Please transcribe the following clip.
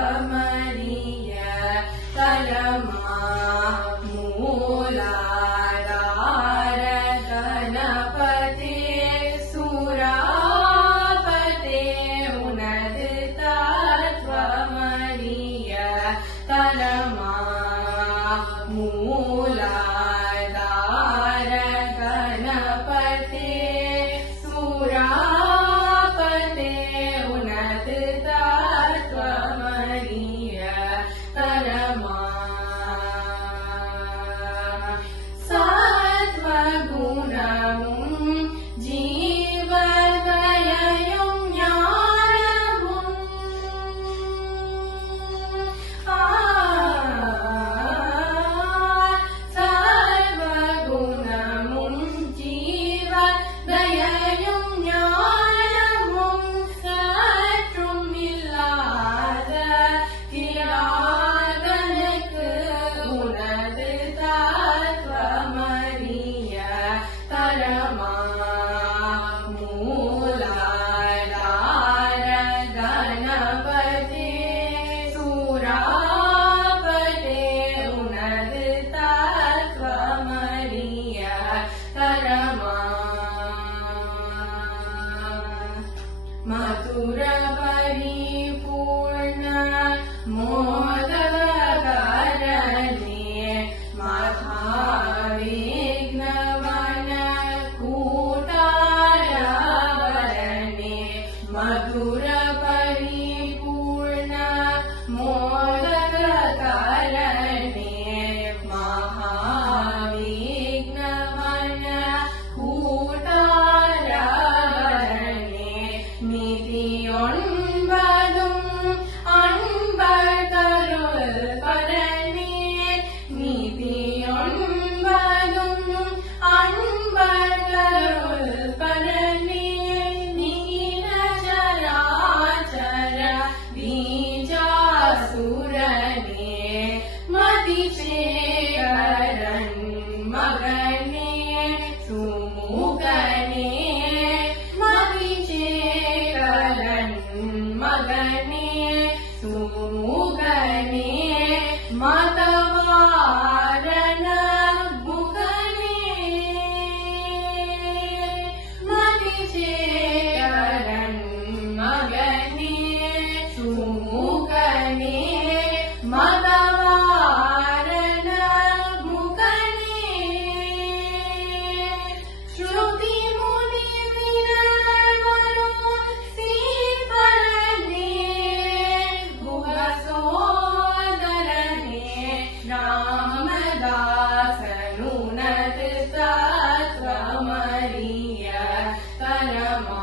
ನಿಂತತ್ವಮರಿಯ ಕಲಮಾ ಮೂಲಾಧಾರ ಗಣಪತಿ ಸುರಾಪತೆ ಉನ್ನತತ್ವಮರಿಯ ಕಲಮಾ ಮೂಲಾಧಾರ ಗಣಪತಿ ಸುರಾಪತೆ ಉನ್ನತತ್ವಮರಿಯ ಕಲಮಾ சத்வகுணமும் ஜீவதயையும் ஞானமும் சர்வகுணமும் ஜீவதயையும் ஞானமும் சற்றும் இல்லாத கிராதனுக்கு உனது தத்துவமறிய கலமா மூலாதார கணபதி சுராபதே உனது தத்துவமறிய கலமா மதுர பரிபூர்ண மோதகரனே மகாவிக்னவன கூட்டாரவரனே மதுர பரிபூர்ண மோதகரனே மகாவிக்னவன கூட்டாரவரனே நிதியொன்பதும் அன்பர்களுள் பரனே நிதியொன்பதும் அன்பர்களுள் பரனே நீலச்சராச்சர பீஜாசுரனே மதிசேகரன் மகனே சுமுகனே மதிசேகரன் மகனே சுமுகனே மதவாரண முகனே மதிசேகரன் மகனே சுமுகனே மதவாரண முகனே ஸ்ருதி முனி வினர்வனோ சீர்பரனே குஹசோதரனே ராமதாசனுனது தத்துவமறிய கலமா